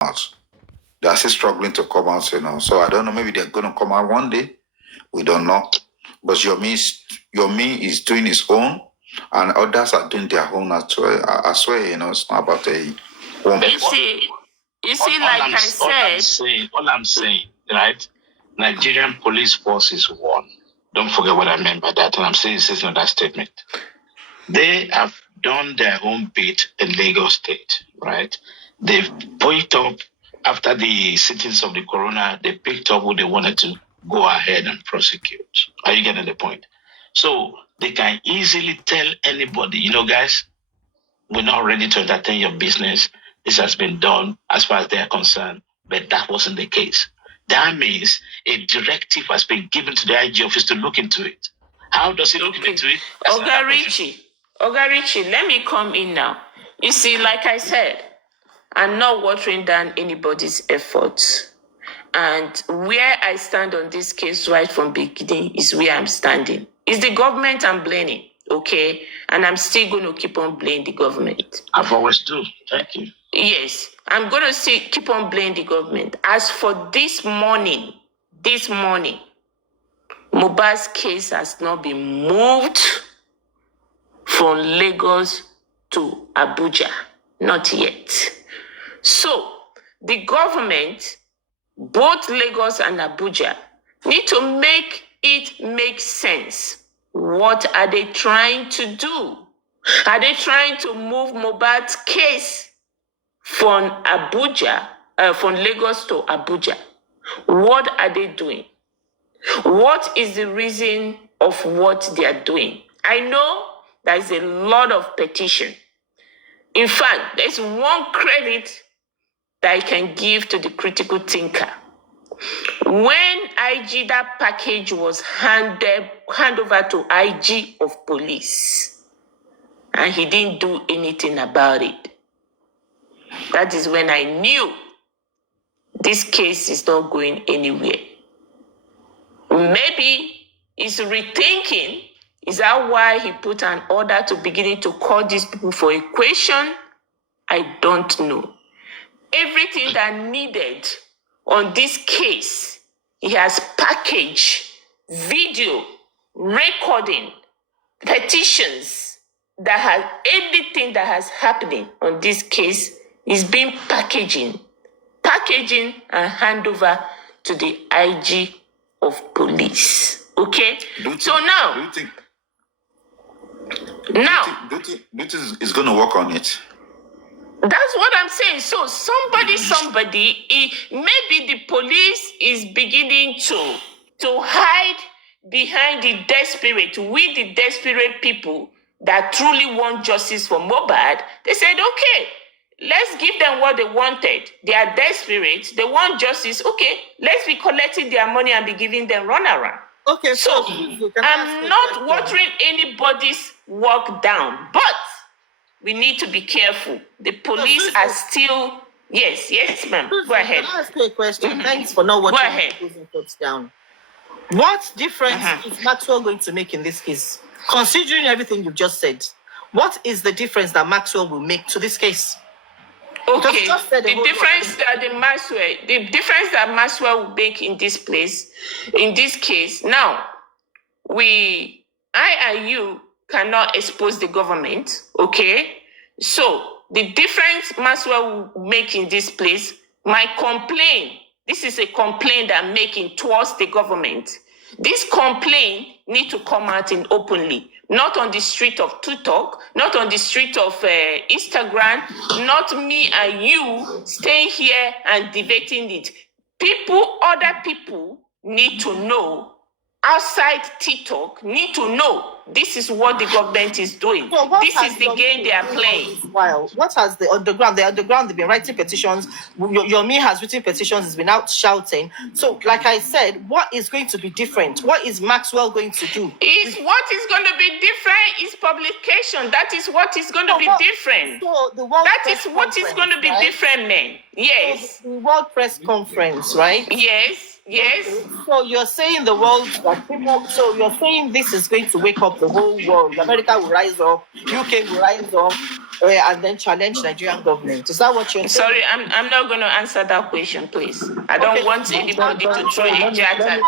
out. They are still struggling to come out, So I don't know, maybe they're going to come out one day. We don't know. But Yomi is doing his own, and others are doing their own as well. It's not about a one. You see, all I'm saying, right? Nigerian police force is one. Don't forget what I meant by that. And I'm saying this is not that statement. They have done their own bit in Lagos State, right? They've picked up, after the sittings of the corona, they picked up who they wanted to go ahead and prosecute. Are you getting the point? So they can easily tell anybody, guys, we're not ready to entertain your business. This has been done as far as they are concerned, but that wasn't the case. That means a directive has been given to the IG office to look into it. How does it look into it? Oga Richie, let me come in now. You see, like I said, I'm not watering down anybody's efforts. And where I stand on this case right from beginning is where I'm standing. It's the government I'm blaming, okay? And I'm still going to keep on blaming the government. I've always do. Thank you. Yes, I'm going to still keep on blaming the government. As for this morning, Mohbad's case has not been moved from Lagos to Abuja. Not yet. So, the government, both Lagos and Abuja, need to make it make sense. What are they trying to do? Are they trying to move Mohbad's case from Lagos to Abuja? What are they doing? What is the reason of what they are doing? I know there is a lot of petition. In fact, there's one credit that I can give to the critical thinker. When that package was handed over to IG of police, and he didn't do anything about it, that is when I knew this case is not going anywhere. Maybe he's rethinking. Is that why he put an order to beginning to call these people for a question? I don't know. Everything that needed on this case, he has packaged, video, recording, petitions, that has everything that has happening on this case is being packaging and hand over to the IG of police. Okay? Do you think it's going to work on it? That's what I'm saying. So somebody, maybe the police is beginning to hide behind the desperate people that truly want justice for Mohbad. They said, okay, let's give them what they wanted. They are desperate. They want justice. Okay, let's be collecting their money and be giving them runaround. Okay, so I'm not watering anybody's work down, but we need to be careful. The police are still... Yes, ma'am. Go ahead. Can I ask you a question? Mm-hmm. Thanks for not watching. Go ahead. Down. What difference is Maxwell going to make in this case? Considering everything you've just said, what is the difference that Maxwell will make to this case? Okay, the difference that Maxwell will make in this case, now, I and you cannot expose the government, okay? So, the difference Maxwell will make in this place, my complaint, this is a complaint that I'm making towards the government. This complaint need to come out in openly, not on the street of TikTok, not on the street of Instagram, not me and you staying here and debating it. Other people need to know, outside TikTok, need to know this is what the government is doing. So this is the game they are playing. What has the underground? The underground, they've been writing petitions. Yomi has written petitions, has been out shouting. So, like I said, what is going to be different? What is Maxwell going to do? What is going to be different is publication. That is what is going to be different. So that is what is going to be different, man. Yes. So the World Press Conference, right? Yes. So you're saying the world that people. So you're saying this is going to wake up the whole world. America will rise up. UK will rise up. and then challenge Nigerian government. Is that what you're saying? Sorry, I'm not going to answer that question, please. I don't want anybody to throw a jab at me.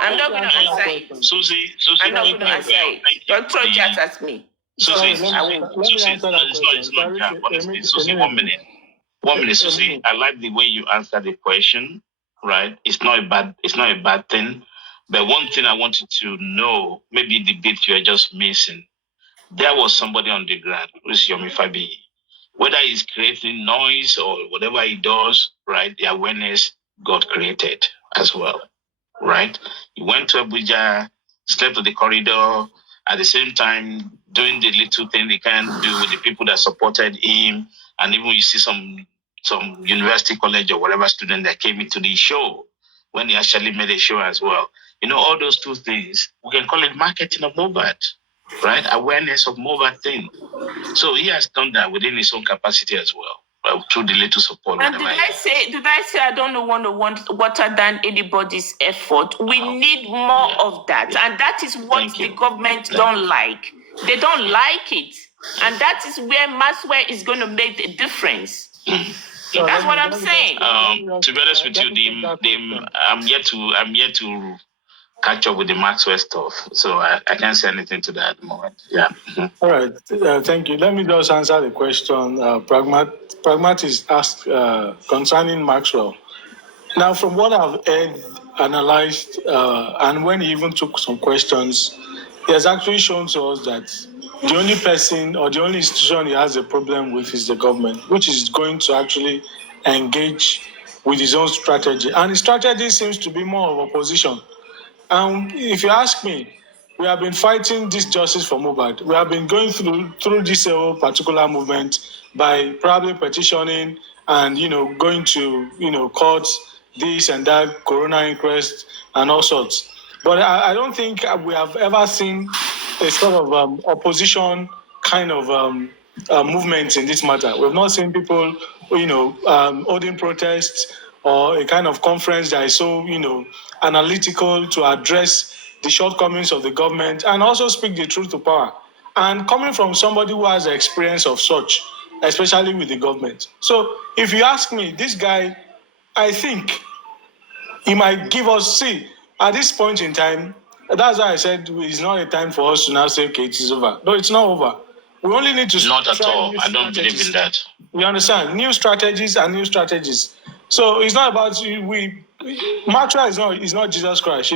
I'm not going to answer it. Suzzy, I'm not going to answer it. Don't throw jabs at me. Suzzy, I won't. it's not jab, honestly. Suzzy, 1 minute. 1 minute, Suzzy. I like the way you answer the question, right? It's not a bad thing. But one thing I wanted to know, maybe the bit you are just missing. There was somebody on the ground, who's Yomi Fabi. Whether he's creating noise or whatever he does, right? The awareness got created as well, right? He went to Abuja, stepped to the corridor, at the same time doing the little thing they can do with the people that supported him, and even you see some university college or whatever student that came into the show when he actually made a show as well. You know, all those two things, we can call it marketing of Mobad, right? Awareness of Mobad thing. So he has done that within his own capacity as well, through the little support. And did I say I don't want to water down anybody's effort? We need more of that. And that is what the government don't like. They don't like it. And that is where Maxwell is going to make the difference. That's what I'm saying. To be honest with you, I'm yet to catch up with the Maxwell stuff, so I can't say anything to that at the moment. Yeah. All right. Thank you. Let me just answer the question. Pragmat is asked concerning Maxwell. Now, from what I've heard, analyzed, and when he even took some questions, he has actually shown to us that the only person or the only institution he has a problem with is the government, which is going to actually engage with his own strategy. And his strategy seems to be more of opposition. If you ask me, we have been fighting this justice for Mobad. We have been going through this particular movement by probably petitioning and going to courts, this and that, corona inquest and all sorts. But I don't think we have ever seen a sort of opposition kind of movement in this matter. We've not seen people holding protests or a kind of conference that is so analytical to address the shortcomings of the government and also speak the truth to power. And coming from somebody who has experience of such, especially with the government. So if you ask me, this guy, I think he might give us, at this point in time, that's why I said it's not a time for us to now say, okay, it is over. No, it's not over. We only need to not at all. I don't believe in that. You understand? New strategies. So it's not about Matra is not Jesus Christ,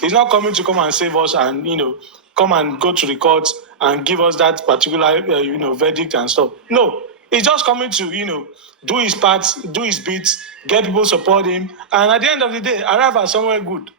He's not coming to come and save us and come and go to the courts and give us that particular verdict and stuff. No, he's just coming to do his parts, do his bits, get people support him, and at the end of the day, arrive at somewhere good.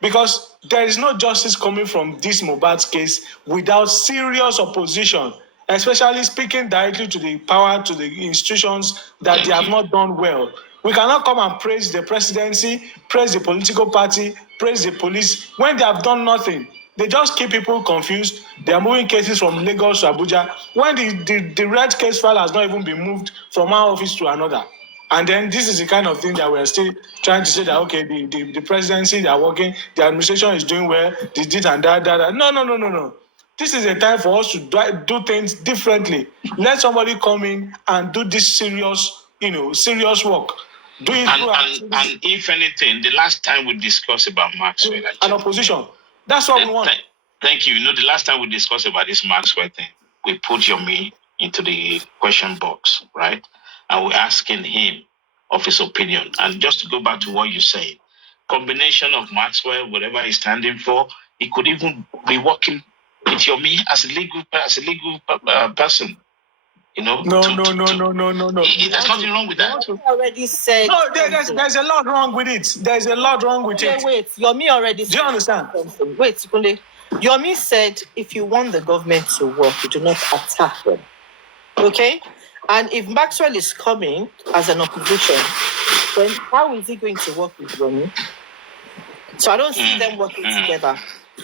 Because there is no justice coming from this Mobad case without serious opposition, especially speaking directly to the power, to the institutions that they have not done well. We cannot come and praise the presidency, praise the political party, praise the police when they have done nothing. They just keep people confused. They are moving cases from Lagos to Abuja when the red case file has not even been moved from one office to another. And then this is the kind of thing that we're still trying to say that, okay, the presidency, they are working, the administration is doing well, they did and that. No. This is a time for us to do things differently. Let somebody come in and do this serious work. Do it and if anything, the last time we discussed about Maxwell, an opposition. That's what we want. Thank you. The last time we discussed about this Maxwell thing, we put Yomi into the question box, right? And we're asking him of his opinion. And just to go back to what you said, combination of Maxwell, whatever he's standing for, he could even be working with Yomi as a legal person. No. There's nothing wrong with that. Already said. No, there's a lot wrong with it. There's a lot wrong with it. Wait, Yomi already said. Do you understand? Wait, Kunle. Yomi said, if you want the government to work, you do not attack them. Okay? And if Maxwell is coming as an opposition, then how is he going to work with Yomi? So I don't see them working together.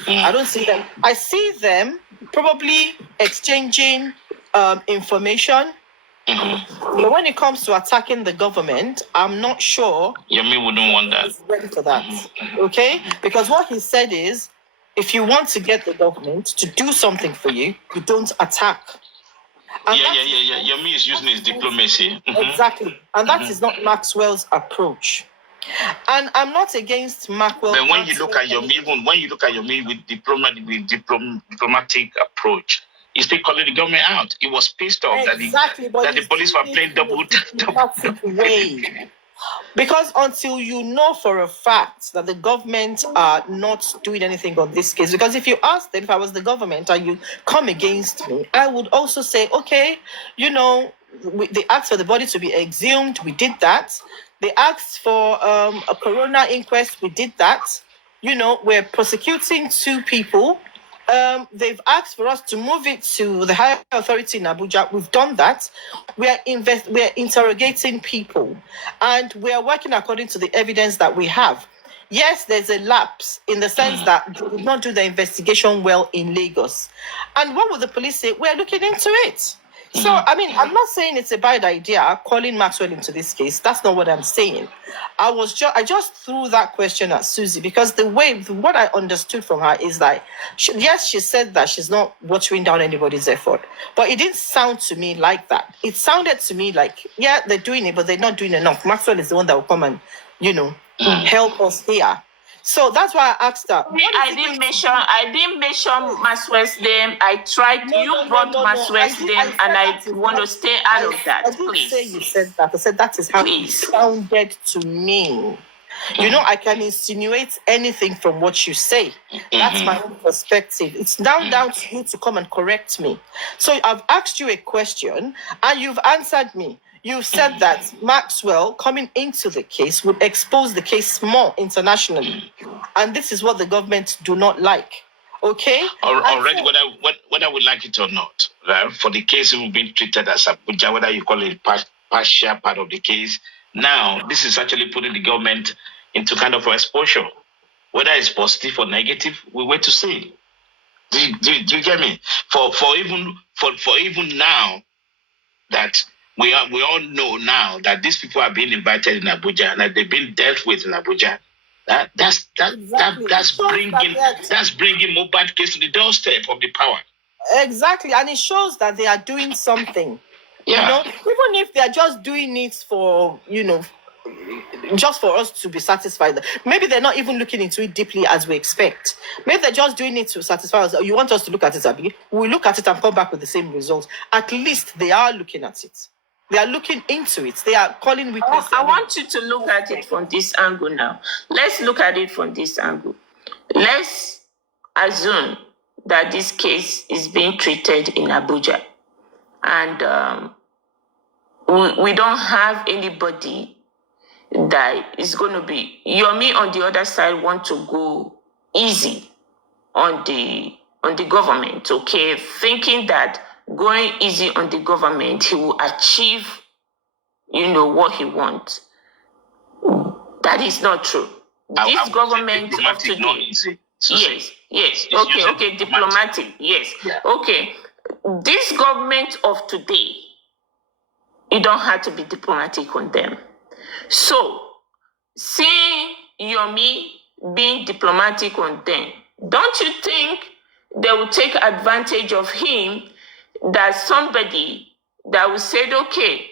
I don't see them. I see them probably exchanging information. But when it comes to attacking the government, I'm not sure Yomi wouldn't want that. He's ready for that. Okay? Because what he said is, if you want to get the government to do something for you, you don't attack. And Yomi is using his diplomacy. Exactly. And that is not Maxwell's approach. And I'm not against Maxwell. But when you look at Yomi, even when you look at Yomi with diplomatic approach, he still calling the government out. He was pissed off that the police were playing double way. Because until you know for a fact that the government are not doing anything on this case, because if you ask them, if I was the government and you come against me, I would also say, okay, they asked for the body to be exhumed, we did that. They asked for a coroner inquest, we did that. We're prosecuting 2 people. They've asked for us to move it to the higher authority in Abuja. We've done that. We're interrogating people, and we're working according to the evidence that we have. Yes, there's a lapse in the sense that they did not do the investigation well in Lagos. And what would the police say? We're looking into it. So, I'm not saying it's a bad idea calling Maxwell into this case. That's not what I'm saying. I just threw that question at Suzzy because what I understood from her is that, she said that she's not watering down anybody's effort. But it didn't sound to me like that. It sounded to me like, yeah, they're doing it, but they're not doing enough. Maxwell is the one that will come and, help us here. So that's why I asked her. I didn't mention Maxwell's name. I tried. You brought Maxwell's name, and I want to stay out of that. I didn't please say you said that. I said that is how it sounded to me. I can insinuate anything from what you say. That's my own perspective. It's now down to you to come and correct me. So I've asked you a question, and you've answered me. You said that Maxwell coming into the case would expose the case more internationally. And this is what the government do not like. Okay? Already, whether we like it or not, right? For the case it will be treated as Abuja, whether you call it partial part of the case. Now, this is actually putting the government into kind of exposure. Whether it's positive or negative, we wait to see. Do you get me? For even now that we all know now that these people are being invited in Abuja and that they've been dealt with in Abuja. That's bringing Mohbad case to the doorstep of the power. Exactly, and it shows that they are doing something. Yeah. Even if they are just doing it for just for us to be satisfied. Maybe they're not even looking into it deeply as we expect. Maybe they're just doing it to satisfy us. You want us to look at it, Abi? We'll look at it and come back with the same results. At least they are looking at it. They are looking into it. They are calling witnesses. I want you to look at it from this angle now. Let's look at it from this angle. Let's assume that this case is being treated in Abuja. And we don't have anybody that is going to be... Yomi on the other side want to go easy on the government, okay? Thinking that going easy on the government, he will achieve, what he wants. That is not true. This government of today... Yes. Okay, diplomatic, yes. Yeah. Okay, this government of today, you don't have to be diplomatic on them. So, seeing Yomi being diplomatic on them, don't you think they will take advantage of him, that somebody that will say, okay,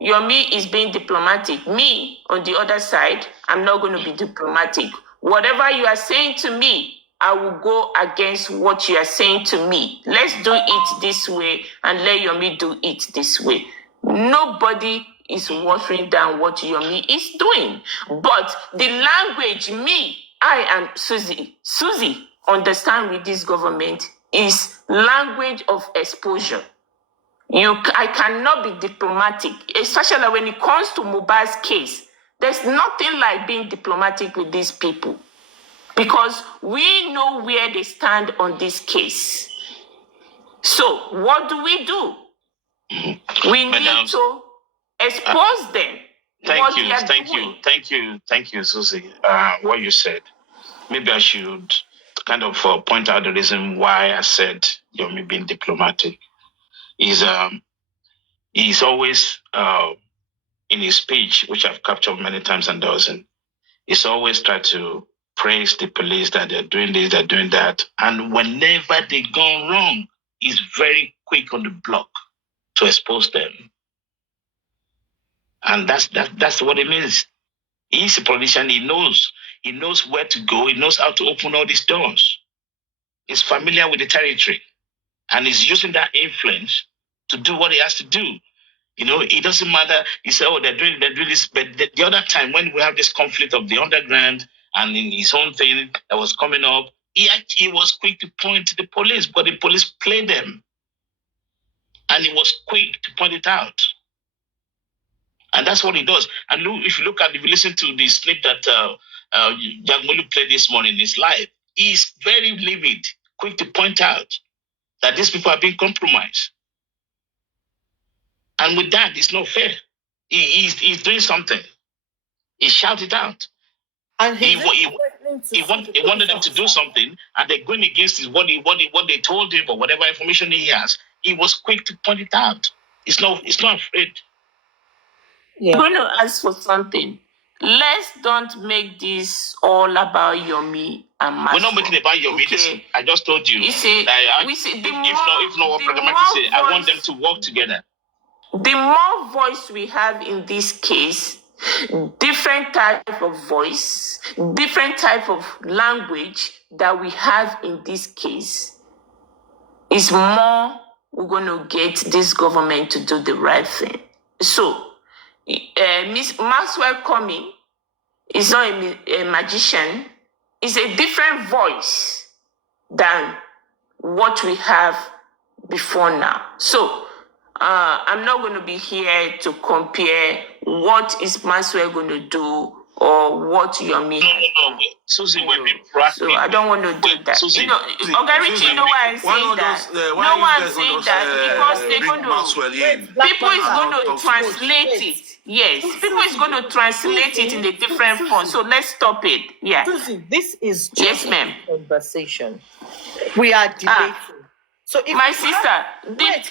Yomi is being diplomatic. Me, on the other side, I'm not going to be diplomatic. Whatever you are saying to me, I will go against what you are saying to me. Let's do it this way and let Yomi do it this way. Nobody is watering down what Yomi is doing. But the language I am Suzzy, understand with this government is language of exposure. I cannot be diplomatic, especially when it comes to Mohbad's case. There's nothing like being diplomatic with these people because we know where they stand on this case. So what do? We need to expose them. Thank you, Suzzy. What you said. Maybe I should kind of point out the reason why I said Yomi being diplomatic. He's always in his speech, which I've captured many times and dozen, he's always tried to praise the police that they're doing this, they're doing that. And whenever they go wrong, he's very quick on the block to expose them. And that's what it means. He's a politician. He knows where to go. He knows how to open all these doors. He's familiar with the territory, and he's using that influence to do what he has to do. It doesn't matter. He said, "Oh, they're doing this." But the other time when we have this conflict of the underground and in his own thing that was coming up, he was quick to point to the police, but the police played them, and he was quick to point it out. And that's what he does. And if you listen to the clip that Jagmolu played this morning in his live, he's very livid, quick to point out that these people are being compromised. And with that, it's not fair. He's doing something. He shouted out. And he wanted them to do something, and they're going against what they told him or whatever information he has. He was quick to point it out. It's not afraid. Yeah. I'm going to ask for something. Let's don't make this all about Yomi and Maxwell. We're not making it about Yomi. Okay. I just told you. See, if not what Pragmatic say, I want them to work together. The more voice we have in this case, different type of voice, different type of language that we have in this case, is more we're going to get this government to do the right thing. So, Miss Maxwell coming is not a magician. It's a different voice than what we have before now. So, I'm not going to be here to compare what is Maxwell going to do or what Yomi has done. Suzzy, we're being proactive. So I don't want to do that. Suzzy, Richie, you know why I'm saying that? No one's saying that because they're going to... People is going to translate it. Yes, people is going to translate it in a different form. So let's stop it. Yeah. Suzzy, this is just a conversation. We are debating. So if my sister, the next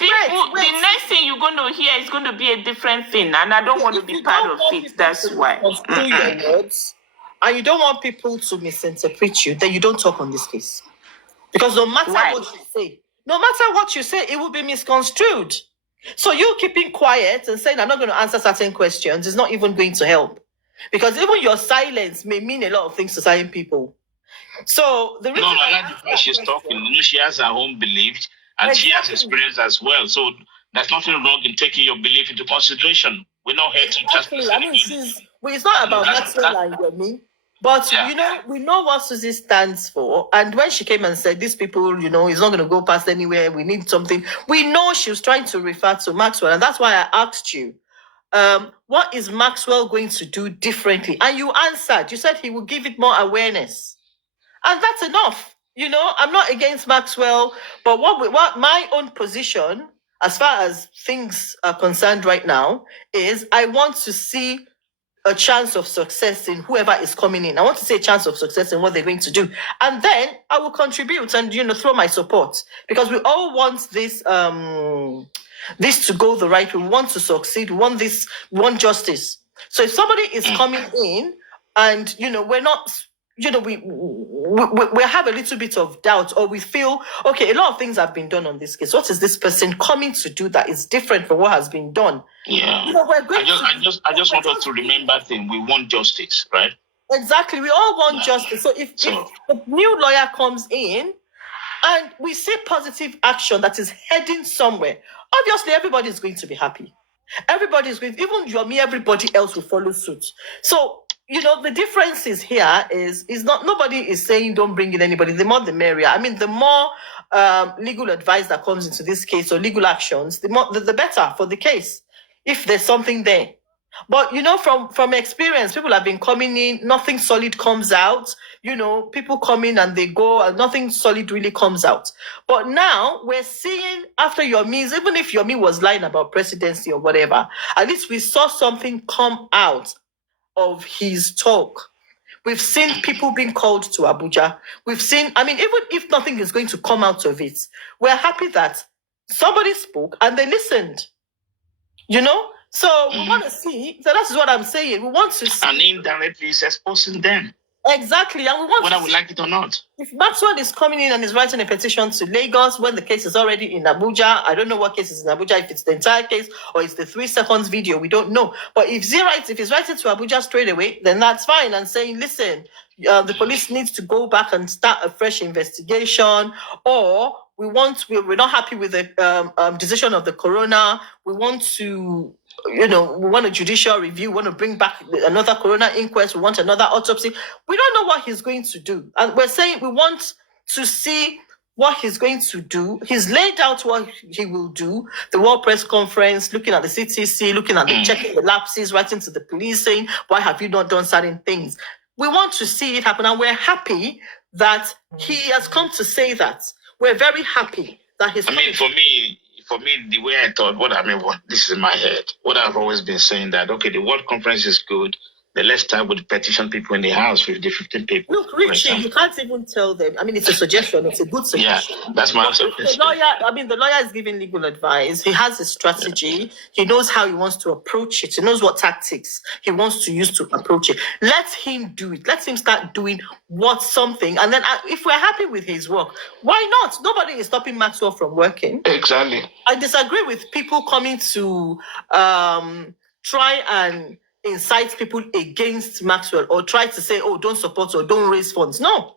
thing you're going to hear is going to be a different thing, and I don't want to be part of it. That's why. Your words, and you don't want people to misinterpret you, then you don't talk on this case. Because no matter what you say, it will be misconstrued. So you keeping quiet and saying, I'm not going to answer certain questions, is not even going to help. Because even your silence may mean a lot of things to certain people. So the reason I like the way she's talking. She has her own beliefs and she has experience as well. So there's nothing wrong in taking your belief into consideration. We're not here to just. I mean, it's not about Maxwell and Yomi, but we know what Suzzy stands for. And when she came and said, "These people, it's not going to go past anywhere. We need something." We know she was trying to refer to Maxwell, and that's why I asked you, what is Maxwell going to do differently? And you answered. You said he will give it more awareness. And that's enough. I'm not against Maxwell, but what my own position, as far as things are concerned right now, is I want to see a chance of success in whoever is coming in. I want to see a chance of success in what they're going to do. And then I will contribute and, throw my support. Because we all want this to go the right way. We want to succeed. We want justice. So if somebody is coming in and, we're not... we have a little bit of doubt, or we feel, okay, a lot of things have been done on this case. What is this person coming to do that is different from what has been done? Yeah. I just want us to remember thing. We want justice, right? Exactly. We all want justice. So if a new lawyer comes in and we see positive action that is heading somewhere, obviously everybody is going to be happy. Everybody is going, even Yomi, everybody else will follow suit. So the difference is here is not, nobody is saying don't bring in anybody. The more the merrier. I mean, the more legal advice that comes into this case or legal actions, the better for the case, if there's something there. But from experience, people have been coming in, nothing solid comes out. People come in and they go, and nothing solid really comes out. But now we're seeing, after Yomi, even if Yomi was lying about presidency or whatever, at least we saw something come out of his talk. We've seen people being called to Abuja. We've seen, even if nothing is going to come out of it, we're happy that somebody spoke and they listened. So we want to see, so that's what I'm saying. We want to see. And indirectly is exposing them. Exactly, and we want whether we like it or not. If Maxwell is coming in and is writing a petition to Lagos when the case is already in Abuja, I don't know what case is in Abuja, if it's the entire case or it's the 3 seconds video, we don't know. But if he's writing to Abuja straight away, then that's fine, and saying, listen, the police needs to go back and start a fresh investigation, or we're not happy with the decision of the coroner. We want to, we want a judicial review. We want to bring back another coroner inquest. We want another autopsy. We don't know what he's going to do, and we're saying we want to see what he's going to do. He's laid out what he will do. The World Press Conference, looking at the CTC, looking at the checking the lapses, writing to the police saying, why have you not done certain things? We want to see it happen, and we're happy that he has come to say that. We're very happy that he's. For me, the way I thought, this is in my head. What I've always been saying that, okay, the World Conference is good. Then let's start with petition people in the house, 15 people. Look, Richie, you can't even tell them. It's a suggestion. It's a good suggestion. Yeah, that's my answer. The lawyer is giving legal advice. He has a strategy. He knows how he wants to approach it. He knows what tactics he wants to use to approach it. Let him do it. Let him start doing something. And then if we're happy with his work, why not? Nobody is stopping Maxwell from working. Exactly. I disagree with people coming to try and incite people against Maxwell or try to say, oh, don't support or don't raise funds. No.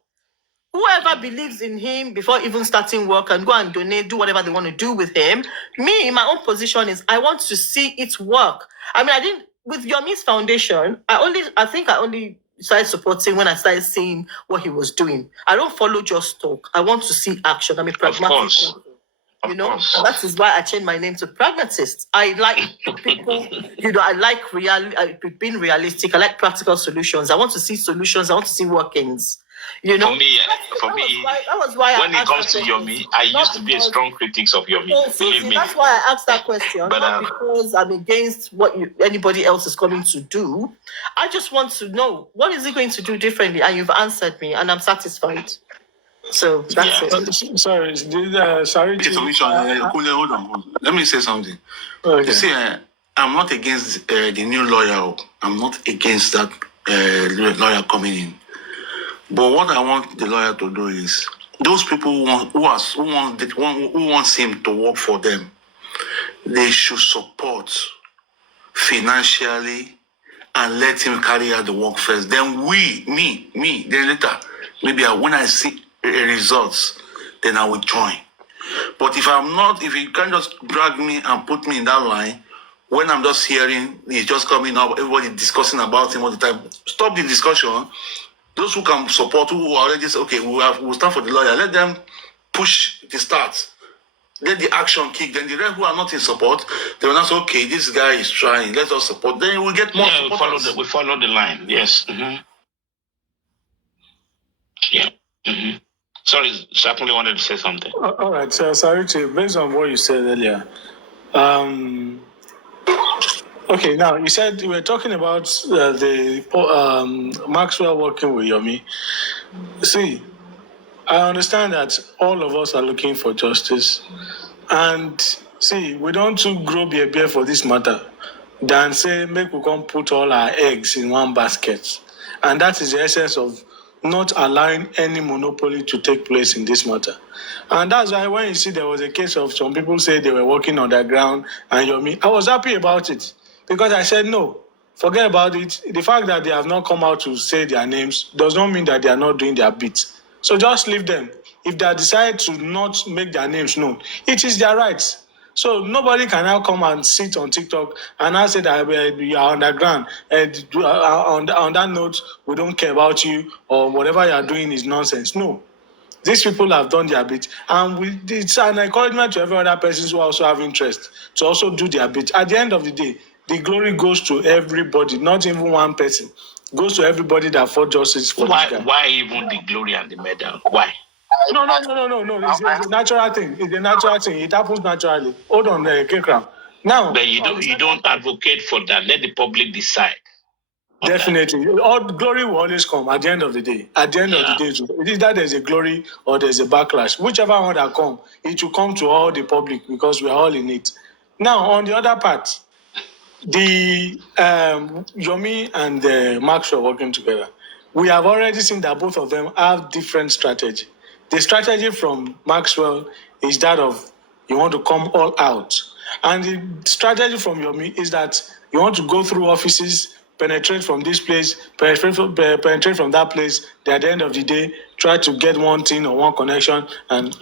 Whoever believes in him before even starting work and go and donate, do whatever they want to do with him. Me, my own position is I want to see it work. With Yomi's foundation, I think I only started supporting when I started seeing what he was doing. I don't follow just talk. I want to see action. Pragmatic. Of course. That is why I changed my name to Pragmatist. I like people, I like being realistic. I like practical solutions. I want to see solutions. I want to see workings. For me, that was why when it comes to Yomi, I used to be a strong critic of Yomi. Believe me. That's why I asked that question. But, not because I'm against what anybody else is coming to do. I just want to know, what is he going to do differently? And you've answered me, and I'm satisfied. So that's it. Sorry. Hold on. Let me say something. Okay. You see, I'm not against the new lawyer. I'm not against that lawyer coming in. But what I want the lawyer to do is, those people who wants him to work for them, they should support financially and let him carry out the work first. Then then later, maybe when I see results, then I will join. But if you can't just drag me and put me in that line, when I'm just hearing he's just coming up, everybody discussing about him all the time, stop the discussion. Those who can support, who already say, okay, we'll stand for the lawyer, let them push the start. Let the action kick. Then the rest who are not in support, they will not say, okay, this guy is trying, let us support. Then we'll get more support. We follow the line, yes. Mm-hmm. Yeah. Mm-hmm. Sorry, Shapuli wanted to say something. All right, so Sarichi, based on what you said earlier, okay, now you said you were talking about the Maxwell working with Yomi. See, I understand that all of us are looking for justice, and see, we don't too grow be a bear for this matter than say make we come put all our eggs in one basket, and that is the essence of not allowing any monopoly to take place in this matter. And that's why when you see there was a case of some people say they were working underground and Yomi, I was happy about it because I said, no, forget about it. The fact that they have not come out to say their names does not mean that they are not doing their bit. So just leave them. If they decide to not make their names known, it is their rights. So nobody can now come and sit on TikTok and now say that we are underground. And on that note, we don't care about you or whatever you are doing is nonsense. No. These people have done their bit. And it's an encouragement to every other person who also have interest to also do their bit. At the end of the day, the glory goes to everybody, not even one person. It goes to everybody that fought justice for this guy. Why even the glory and the medal? Why? No. It's a natural thing. It's a natural thing. It happens naturally. Hold on, Kekram. Now, but you don't advocate for that. Let the public decide. Definitely. All glory will always come at the end of the day. At the end of the day, it is that there's a glory or there's a backlash. Whichever one that come, it will come to all the public because we are all in it. Now, on the other part, the Yomi and Maxwell working together. we have already seen that both of them have different strategy. The strategy from Maxwell is that of you want to come all out. And the strategy from Yomi is that you want to go through offices, penetrate from this place, penetrate from that place. Then at the end of the day, try to get one thing or one connection and,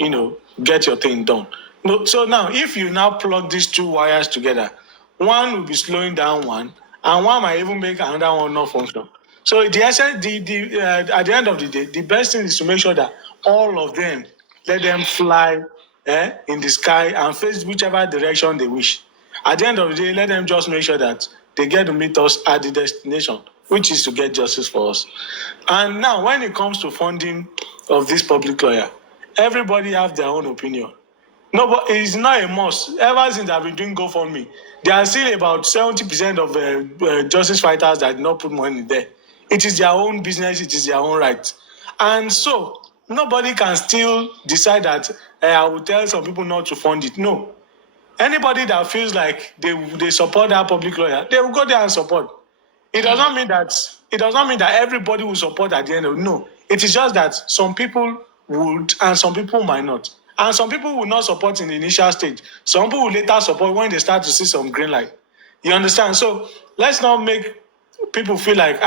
get your thing done. No, so now, if you now plug these two wires together, one will be slowing down one, and one might even make another one not function. So at the end of the day, the best thing is to make sure that all of them, let them fly in the sky and face whichever direction they wish. At the end of the day, let them just make sure that they get to meet us at the destination, which is to get justice for us. And now, when it comes to funding of this public lawyer, everybody have their own opinion. No, but it's not a must. Ever since I've been doing GoFundMe, there are still about 70% of justice fighters that did not put money there. It is their own business, it is their own right. And so, nobody can still decide that I will tell some people not to fund it. No. Anybody that feels like they support that public lawyer, they will go there and support. It does not mean that everybody will support at the end of it. No. It is just that some people would and some people might not. And some people will not support in the initial stage. Some people will later support when they start to see some green light. You understand? So let's not make people feel like,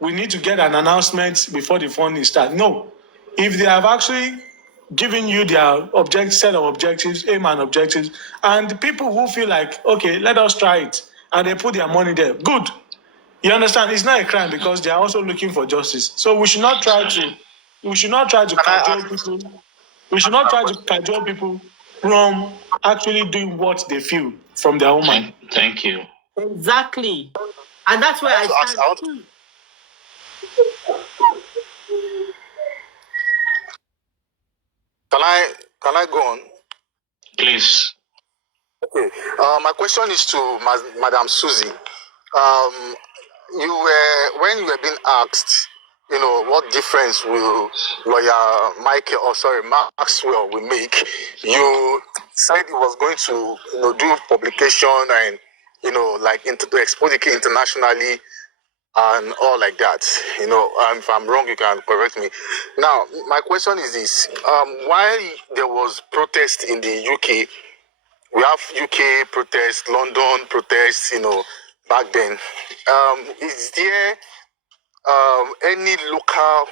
we need to get an announcement before the funding starts. No. If they have actually given you their set of objectives, aim and objectives, and the people who feel like, okay, let us try it, and they put their money there, good. You understand? It's not a crime because they are also looking for justice. So we should not try to cajole people. We should not try to cajole people from actually doing what they feel from their own mind. Thank you. Exactly. And that's where I stand. Can I go on? Please. Okay. My question is to Madam Suzzy. When you were being asked, what difference will lawyer Maxwell will make, you said he was going to, do publication and, to expose the case internationally and all like that. If I'm wrong, you can correct me. Now, my question is this. While there was protest in the UK, we have UK protests, London protests, back then. Is there any local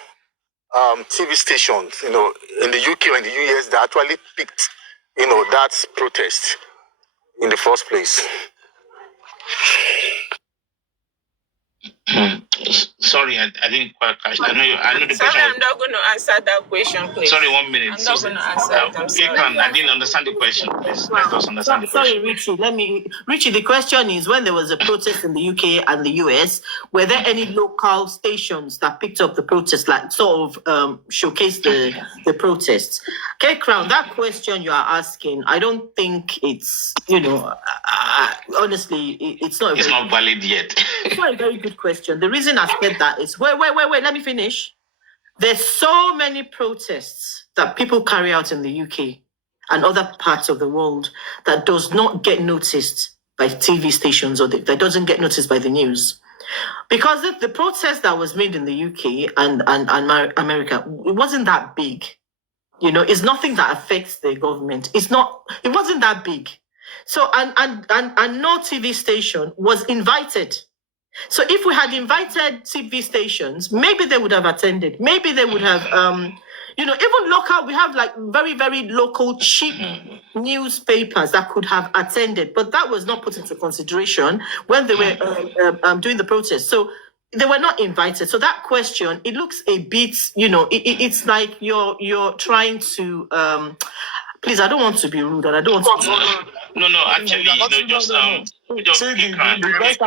TV stations, in the UK or in the US that actually picked, that protest in the first place? Sorry, I didn't quite catch. I know the Sorry, question. I'm not going to answer that question, please. Sorry, 1 minute. I'm not going to answer it. I'm sorry. I didn't understand the question, please. Let us understand the question. Sorry, Richie, the question is, when there was a protest in the UK and the US, were there any local stations that picked up the protest, like sort of showcased the protests? Okay, Crown, that question you are asking, I don't think it's, honestly, it's not. It's not valid yet. It's not a very good question. The reason I said that is, wait, let me finish. There's so many protests that people carry out in the UK and other parts of the world that does not get noticed by TV stations or that doesn't get noticed by the news. Because the protest that was made in the UK and America, it wasn't that big. It's nothing that affects the government. It wasn't that big. So, and no TV station was invited. So if we had invited TV stations, maybe they would have attended. Maybe they would have, even local, we have like very, very local, cheap newspapers that could have attended. But that was not put into consideration when they were doing the protest. So they were not invited. So that question, it looks a bit, it's like you're trying to... please, I don't want to be rude, and I don't want to... No, actually, just the best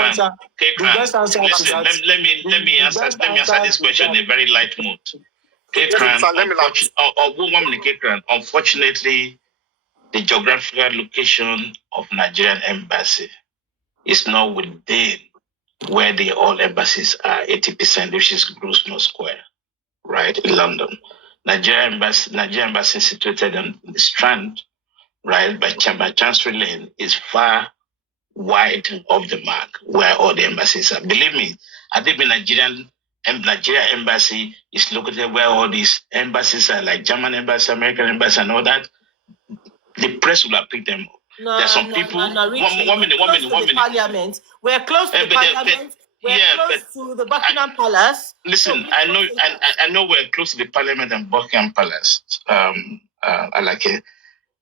answer is that... Let me answer this question in a very light mood. Unfortunately, the geographical location of Nigerian embassy is not within where all embassies are, 80%, which is Grosvenor Square, right, in London. Nigerian embassy situated on the Strand, right, by Chancery Lane, is far wide of the mark where all the embassies are. Believe me, had there been Nigerian Nigeria embassy is located where all these embassies are, like German embassy, American embassy, and all that, the press will have picked them up. No, There are some people. Richie, One minute. Parliament. We're close to the Parliament. We're close to the Buckingham Palace. Listen, so I know we're close to the Parliament and Buckingham Palace. I like it.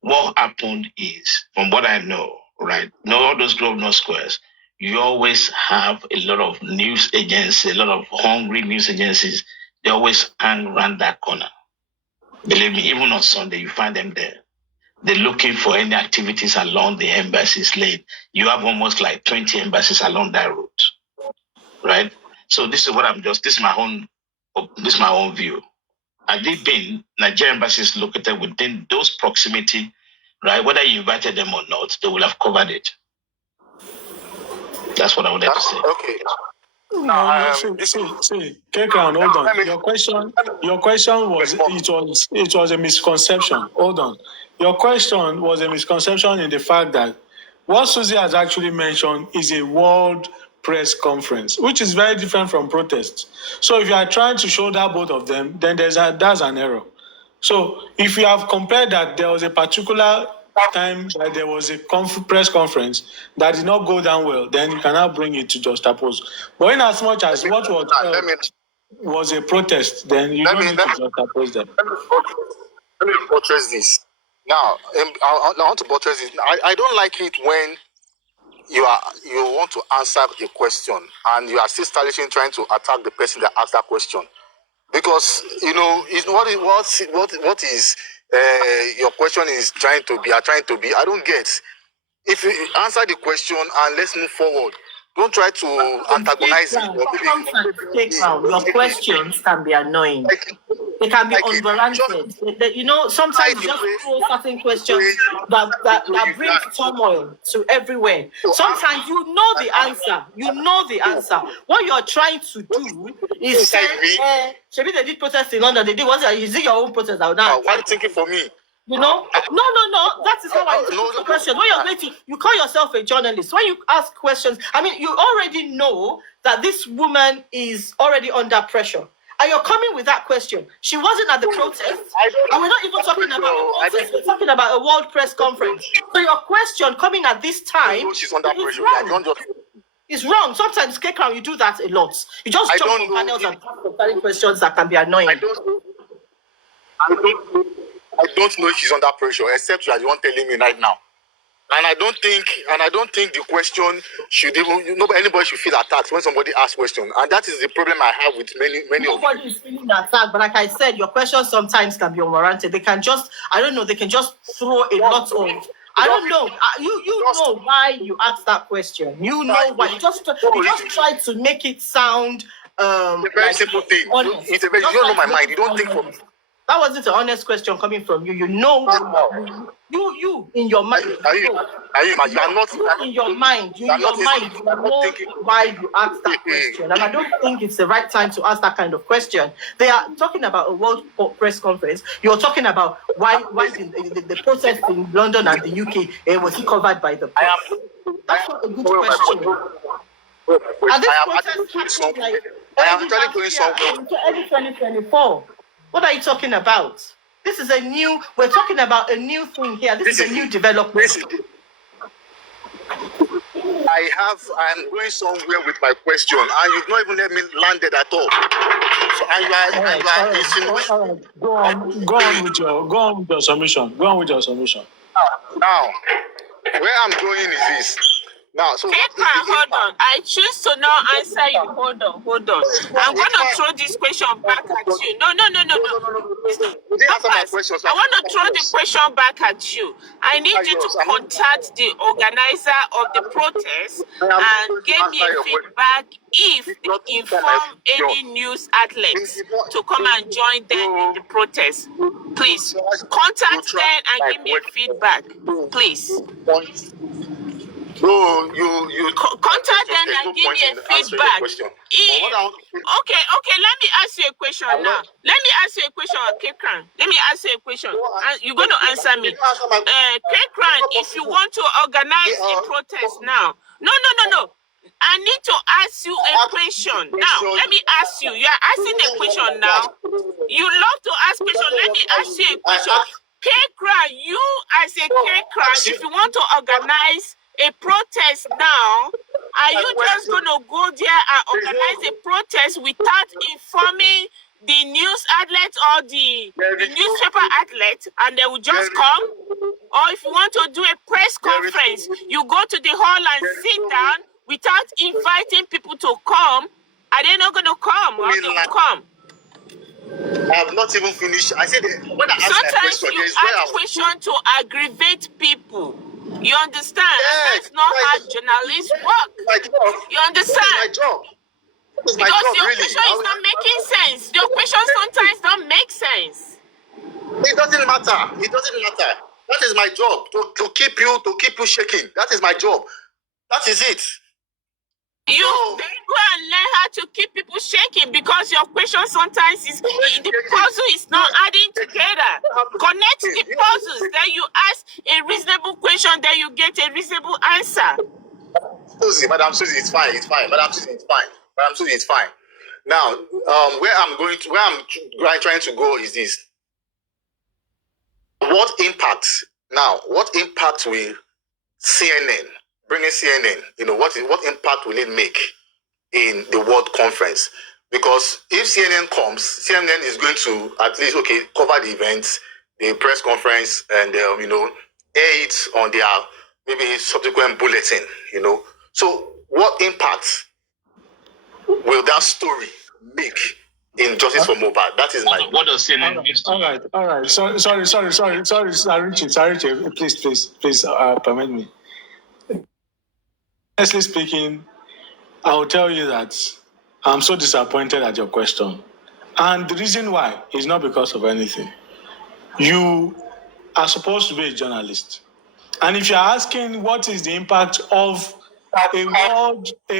What happened is, from what I know, right? All those Grosvenor Squares, you always have a lot of news agencies, a lot of hungry news agencies. They always hang around that corner. Believe me, even on Sunday, you find them there. They're looking for any activities along the embassy's lane. You have almost like 20 embassies along that route, right? So this is what this is my own view. Had it been Nigerian embassies located within those proximity, right? Whether you invited them or not, they will have covered it. That's what I would like to say. Okay. See, Kekran, hold on. Your question was it was a misconception. Hold on. Your question was a misconception in the fact that what Suzzy has actually mentioned is a world press conference, which is very different from protests. So if you are trying to shoulder both of them, then that's an error. So if you have compared that there was a particular time that there was a press conference that did not go down well, then you cannot bring it to juxtapose. But in as much as what was a protest, then you don't need to juxtapose them. Let me buttress this. Now, I want to buttress this. I don't like it when you want to answer a question and you are still trying to attack the person that asked that question, because it's what is your question is trying to be. I don't get. If you answer the question and let's move forward, don't try to antagonize it. Your questions can be annoying. They can be unwarranted. Sometimes you just throw certain questions that brings turmoil to everywhere. Sometimes you know the answer. What you're trying to do is say, maybe they did protest in London. They did. Is it your own protest? Why are you thinking for me? No. That is how I ask the question. When you call yourself a journalist. When you ask questions, you already know that this woman is already under pressure. And you're coming with that question. She wasn't at the protest. And we're not even talking about a protest. We're talking about a world press conference. So your question coming at this time she's under pressure. It's wrong. Sometimes, Kekran, you do that a lot. You just jump on panels and ask questions that can be annoying. I don't know if she's under pressure, except you are the one telling me right now. And I don't think the question should even anybody should feel attacked when somebody asks question. And that is the problem I have with many of you. Nobody is feeling attacked, but like I said, your questions sometimes can be unwarranted. They can just throw a lot of. I don't know. You know why you asked that question. You know why. You just try to make it sound a very simple thing. Honest. You don't know my mind. You don't think for me. That wasn't an honest question coming from you. You know, you in your mind. You are not in your mind. You know why you asked that question, and I don't think it's the right time to ask that kind of question. They are talking about a world press conference. You're talking about why the protest in London and the UK was he covered by the press? That's not a good question. Are these protests happening I am actually going somewhere. Early 2024. What are you talking about? We're talking about a new thing here. This is a new development. I'm going somewhere with my question, and you've not even let me land it at all. So all right. Go on with your submission. Now, where I'm going is this. Now, so hold on. I choose to not answer you. Hold on. I'm going to throw this question back at you. No. Answer my question. I want to throw the question back at you. I need you to contact the organizer of the protest and give me a feedback if they inform any news outlets to come and join them in the protest. Please, contact them and give me a feedback. Please. No, you contact them and give me a feedback. Okay, let me ask you a question now. Let me ask you a question, Kekran. Let me ask you a question. And you're going to answer me. Kekran, if you want to organize a protest now. No. I need to ask you a question. Now, let me ask you. You are asking a question now. You love to ask questions. Let me ask you a question. K-Crown, you as a K-Crown, if you want to organize a protest now, are you just going to go there and organize a protest without informing the news outlet or the newspaper outlet, and they will just come? Or if you want to do a press conference, you go to the hall and sit down without inviting people to come. Are they not going to come, or they will come? I have not even finished. I said when I ask sometimes question, you ask question to aggravate people. You understand? And that's not how journalists work. You understand? My job. Because your question is not making sense. Your question sometimes don't make sense. It doesn't matter. It doesn't matter. That is my job to keep you shaking. That is my job. That is it. You then go and learn how to keep people shaking, because your question sometimes is the puzzle is not adding together. Connect the puzzles, then you ask a reasonable question, then you get a reasonable answer. Suzzy, Madam Suzzy, it's fine. It's fine. Madam Suzzy, it's fine. Madam Suzzy, it's fine. Now, where I'm trying to go is this. What impact will CNN, bringing CNN, what impact will it make in the World Conference? Because if CNN comes, CNN is going to at least, cover the events, the press conference, and, air it on their maybe subsequent bulletin, So what impact will that story make in Justice for Mohbad? That is my... What does CNN All right. Sorry, Richie, please, permit me. Honestly speaking, I will tell you that I'm so disappointed at your question. And the reason why is not because of anything. You are supposed to be a journalist. And if you're asking what is the impact of a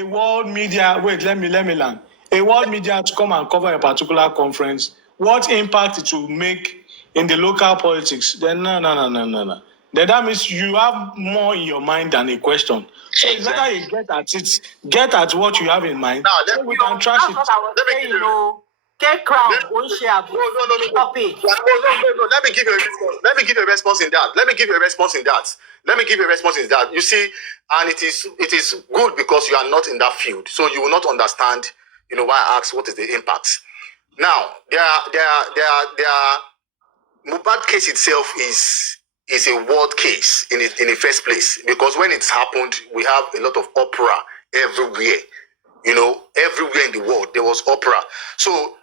world media, wait, let me learn. A world media to come and cover a particular conference, what impact it will make in the local politics, then no. Then that means you have more in your mind than a question. So it's better you get at what you have in mind. Now, so we can trash it. K-Crown won't share No. Let me give you a response. Let me give you a response in that. You see, and it is good because you are not in that field, so you will not understand. Why I ask what is the impact. Now, there are Mohbad case itself is a world case in the first place, because when it's happened, we have a lot of opera everywhere. Everywhere in the world there was opera. So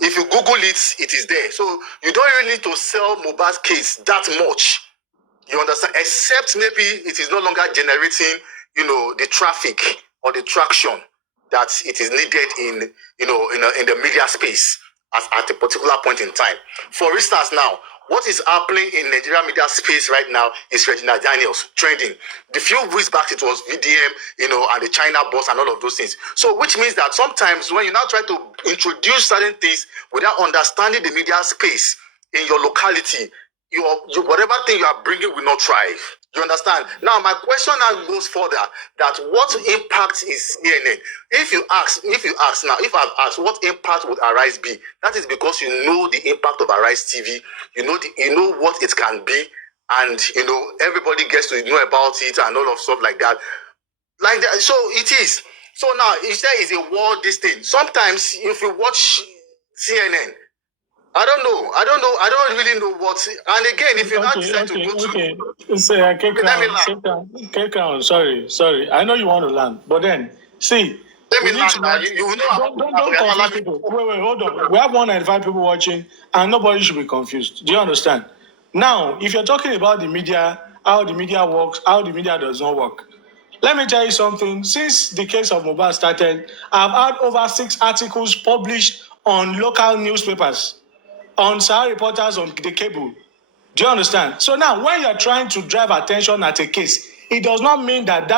if you Google it, it is there. So you don't really need to sell Mohbad's case that much. You understand? Except maybe it is no longer generating, the traffic or the traction that it is needed in the media space at a particular point in time. For instance, now, what is happening in Nigerian media space right now is Regina Daniels trending. The few weeks back, it was VDM, and the China boss and all of those things. So, which means that sometimes when you now try to introduce certain things without understanding the media space in your locality, whatever thing you are bringing will not thrive. You understand? Now, my question now goes further, that what impact is CNN? If I've asked what impact would Arise be, that is because you know the impact of Arise TV, you know what it can be, and everybody gets to know about it and all of stuff like that. Like that, so it is. So now, if there is a world this thing, sometimes if you watch CNN, I don't know. I don't really know what. And again, if you not decide to go to... Say, K-Crown, sorry. I know you want to learn, but then, see... Let me learn. You know, don't confuse people. Wait, hold on. We have 195 people watching, and nobody should be confused. Do you understand? Now, if you're talking about the media, how the media works, how the media does not work, let me tell you something. Since the case of Mohbad started, I've had over 6 articles published on local newspapers, on Sahara Reporters, on the cable. Do you understand? So now, when you're trying to drive attention at a case, it does not mean that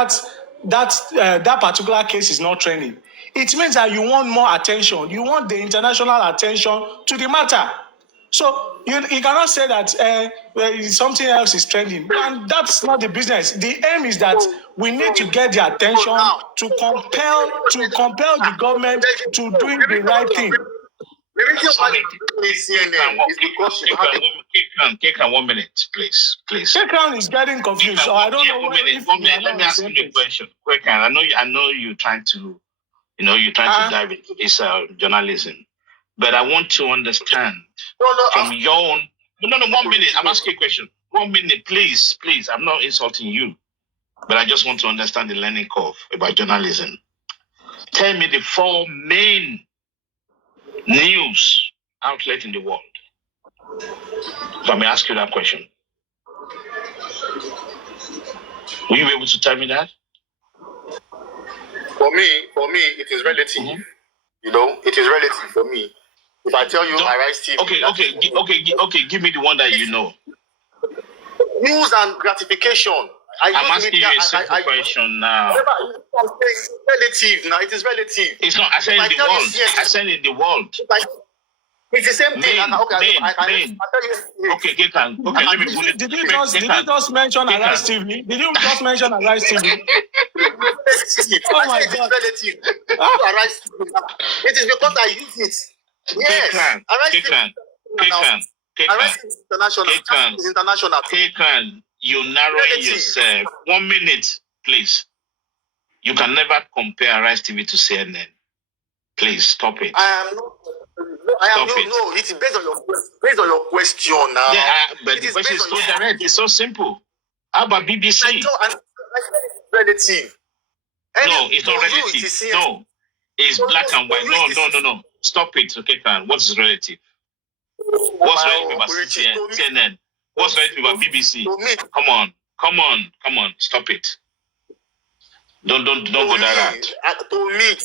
particular case is not trending. It means that you want more attention. You want the international attention to the matter. So You cannot say that something else is trending, and that's not the business. The aim is that we need to get the attention to compel the government to doing the right thing. The reason why CNN is because you have Kekran, 1 minute, please. Kekran is getting confused, so I don't know what. Let me ask you a question. Kekran, I know you're trying to, dive into this journalism, but I want to understand from your own. No, 1 minute. I'm asking you a question. 1 minute, please. I'm not insulting you, but I just want to understand the learning curve about journalism. Tell me the 4 main news outlets in the world. So I may ask you that question. Will you be able to tell me that? For me, it is relative. Mm-hmm. You know, it is relative for me. If I tell you Arise TV. Okay. Give me the one that you know. News and gratification. I'm asking you a simple question now. It's relative now. It is relative. It's not. I said in the world. I said in the world. It's the same thing. Okay, Kekran. Okay, let me put it. Did you just mention Arise TV? Did you just mention Arise TV? Oh my God! Relative. Arise TV. It is because I use it. Yes. Kekran. Arise is international. Kekran, you narrowing yourself. 1 minute, please. You can never compare Arise TV to CNN. Please stop it. No, it's based on your question now. Yeah, but the question is so direct. It's so simple. How about BBC? I said it's relative. No, it's not relative. No, it's black and white. No. Stop it, okay, Khan. What is relative? What's relative about CNN? What's relative about BBC? Come on. Stop it. Don't go that route. To me.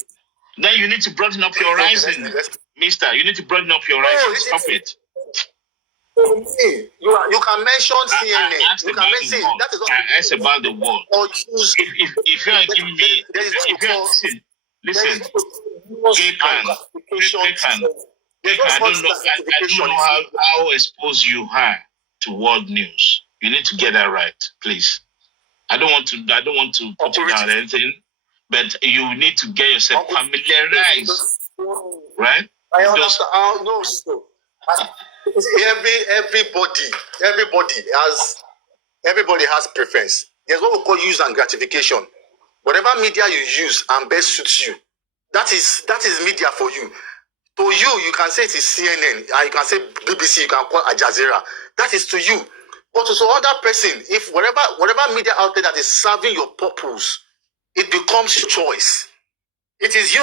Then you need to broaden up your horizon. Mister, you need to broaden up your horizon. Stop it. You can mention CNN. You can mention that is ask about the world. If you are giving me, listen. I don't know how exposed you are to world news. You need to get that right, please. I don't want to put you down or anything, but you need to get yourself familiarized, right? I understand. No. Everybody has preference. There's what we call use and gratification. Whatever media you use and best suits you, that is media for you. To you can say it is CNN, you can say BBC, you can call Al Jazeera. That is to you. But to some other person, if whatever media outlet that is serving your purpose, it becomes choice. It is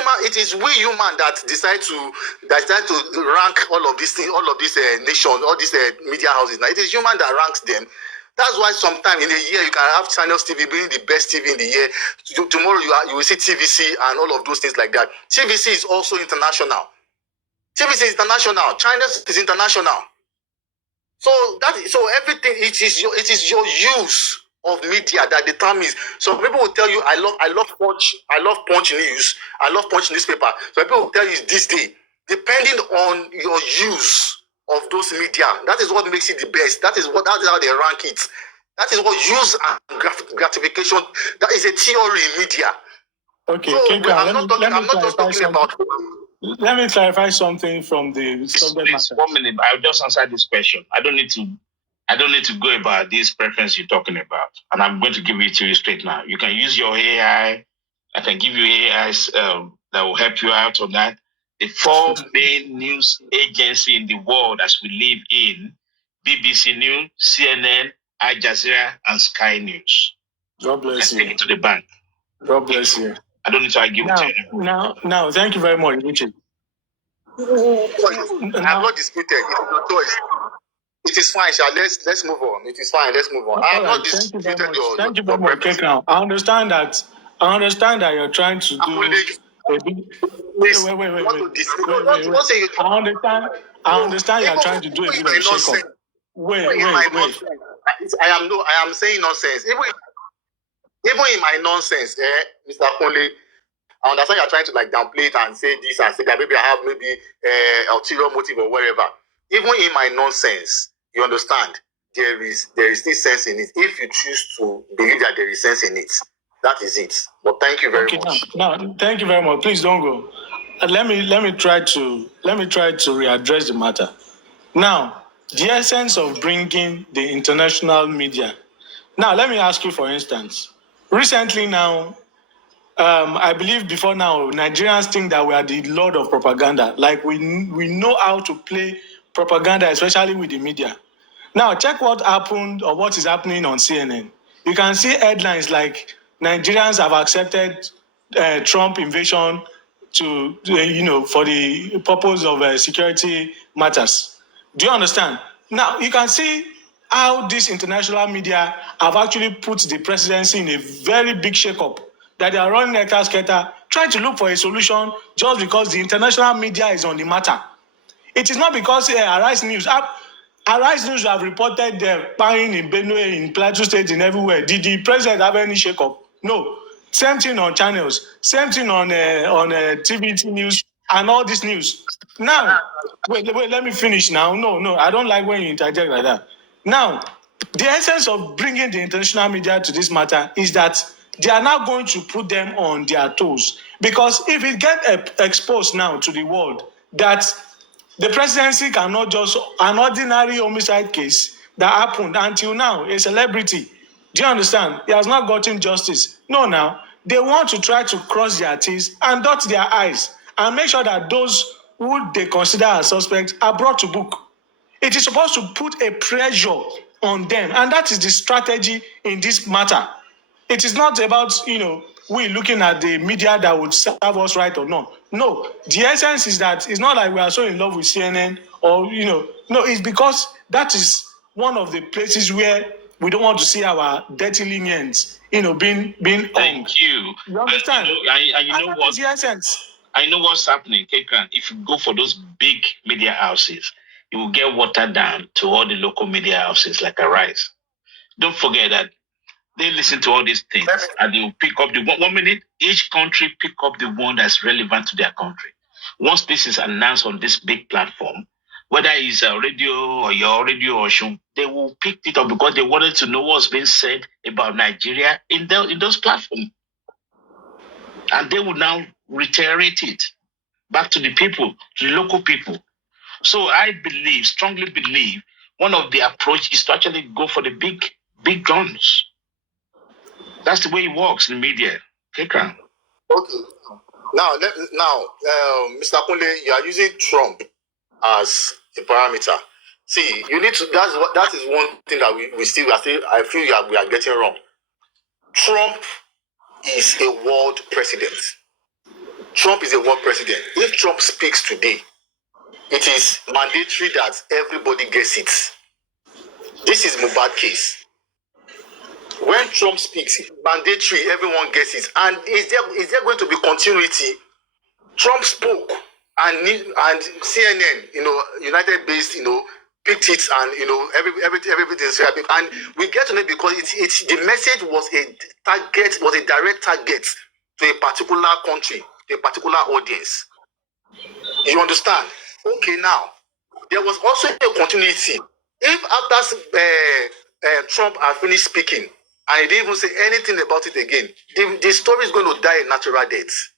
we human that decide to rank all of these things, all of these nations, all these media houses. Now it is human that ranks them. That's why sometimes in a year you can have Channels TV being the best TV in the year. Tomorrow you will see TVC and all of those things like that. TVC is also international. TVC is international. Channels is international. So everything it is your use of media that determines. Some people will tell you, I love Punch news, I love Punch newspaper. Some people will tell you this day, depending on your use of those media. That is what makes it the best. That is how they rank it. That is what use and gratification. That is a theory in media. Okay, so let me clarify something from the subject matter. 1 minute. I'll just answer this question. I don't need to go about this preference you're talking about, and I'm going to give it to you straight now. You can use your AI. I can give you AIs that will help you out on that. The 4 main news agencies in the world as we live in: BBC News, CNN, Al Jazeera, and Sky News. God bless you. Take it to the bank. God bless you. I don't need to argue with you. Now, thank you very much, Richard. I'm not disputed. It is your choice. It is fine, Sha. Let's move on. It is fine. Let's move on. I have not disputed your. Thank you very much, Kekran. I understand that you're trying to do. Wait. I understand you're trying to do a bit of shake-up. Wait. I am saying nonsense. Even in my nonsense, Mr. Conley, I understand you're trying to downplay it and say this and say that maybe I have ulterior motive or whatever. even in my nonsense, you understand, there is still sense in it. If you choose to believe that there is sense in it, that is it. But thank you very much. No, thank you very much. Please don't go. Let me try to readdress the matter. Now, the essence of bringing the international media. Now, let me ask you, for instance, recently now, I believe before now, Nigerians think that we are the lord of propaganda. Like we know how to play propaganda, especially with the media. Now, check what happened or what is happening on CNN. You can see headlines like Nigerians have accepted Trump invasion for the purpose of security matters. Do you understand? Now, you can see how this international media have actually put the presidency in a very big shakeup, that they are running a trying to look for a solution just because the international media is on the matter. It is not because Arise News have reported the buying in Benue, in Plateau State, in everywhere. Did the president have any shakeup? No. Same thing on channels. Same thing on TVT news and all this news. Now, wait, let me finish now. No, I don't like when you interject like that. Now, the essence of bringing the international media to this matter is that they are now going to put them on their toes. Because if it gets exposed now to the world that the presidency cannot just an ordinary homicide case that happened until now, a celebrity. Do you understand? He has not gotten justice. No, now they want to try to cross their T's and dot their I's and make sure that those who they consider as suspects are brought to book. It is supposed to put a pressure on them, and that is the strategy in this matter. It is not about, we looking at the media that would serve us right or not. No, the essence is that it's not like we are so in love with CNN or, no, it's because that is one of the places where we don't want to see our dirty lenients, being Thank you. You understand? And you know what? The essence. I know what's happening, Kekran. If you go for those big media houses, you will get watered down to all the local media houses like Arise. Don't forget that they listen to all these things and they will pick up the 1 minute. Each country pick up the one that's relevant to their country. Once this is announced on this big platform, whether it's a radio or your radio or show, they will pick it up because they wanted to know what's being said about Nigeria in those platforms. And they will now reiterate it back to the people, to the local people. So I strongly believe, one of the approach is to actually go for the big guns. That's the way it works in the media. Kekran. Okay. Now, Mr. Kunle, you are using Trump as a parameter. See, you need to. That is one thing that we still. I feel we are getting wrong. Trump is a world president. Trump is a world president. If Trump speaks today, it is mandatory that everybody gets it. This is Mohbad case. When Trump speaks, it's mandatory, everyone gets it. And is there going to be continuity? Trump spoke, and CNN, United-based, picked it, and everything's happening. And we get to know because the message was a direct target to a particular country, to a particular audience. You understand? Okay, now there was also a continuity. If after Trump had finished speaking and he didn't even say anything about it again, the story is going to die a natural death.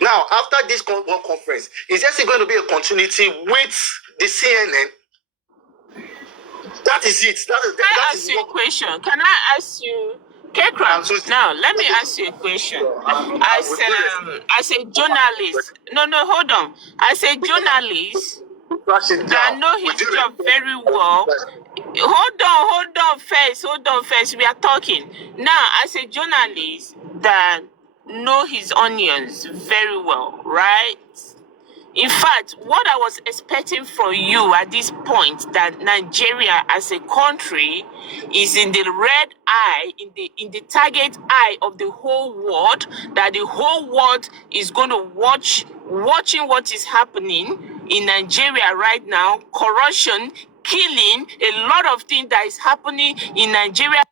Now, after this conference, is there still going to be a continuity with the CNN? That is it. Can I ask you a question? Can I ask you, Kekran? Now, let me ask you a question. As a journalist, hold on. As a journalist that know his job very well. Hold on first. We are talking. Now, as a journalist that know his onions very well, right? In fact, what I was expecting from you at this point, that Nigeria as a country is in the red eye, in the target eye of the whole world, that the whole world is going to watching what is happening in Nigeria right now, corruption, killing, a lot of things that is happening in Nigeria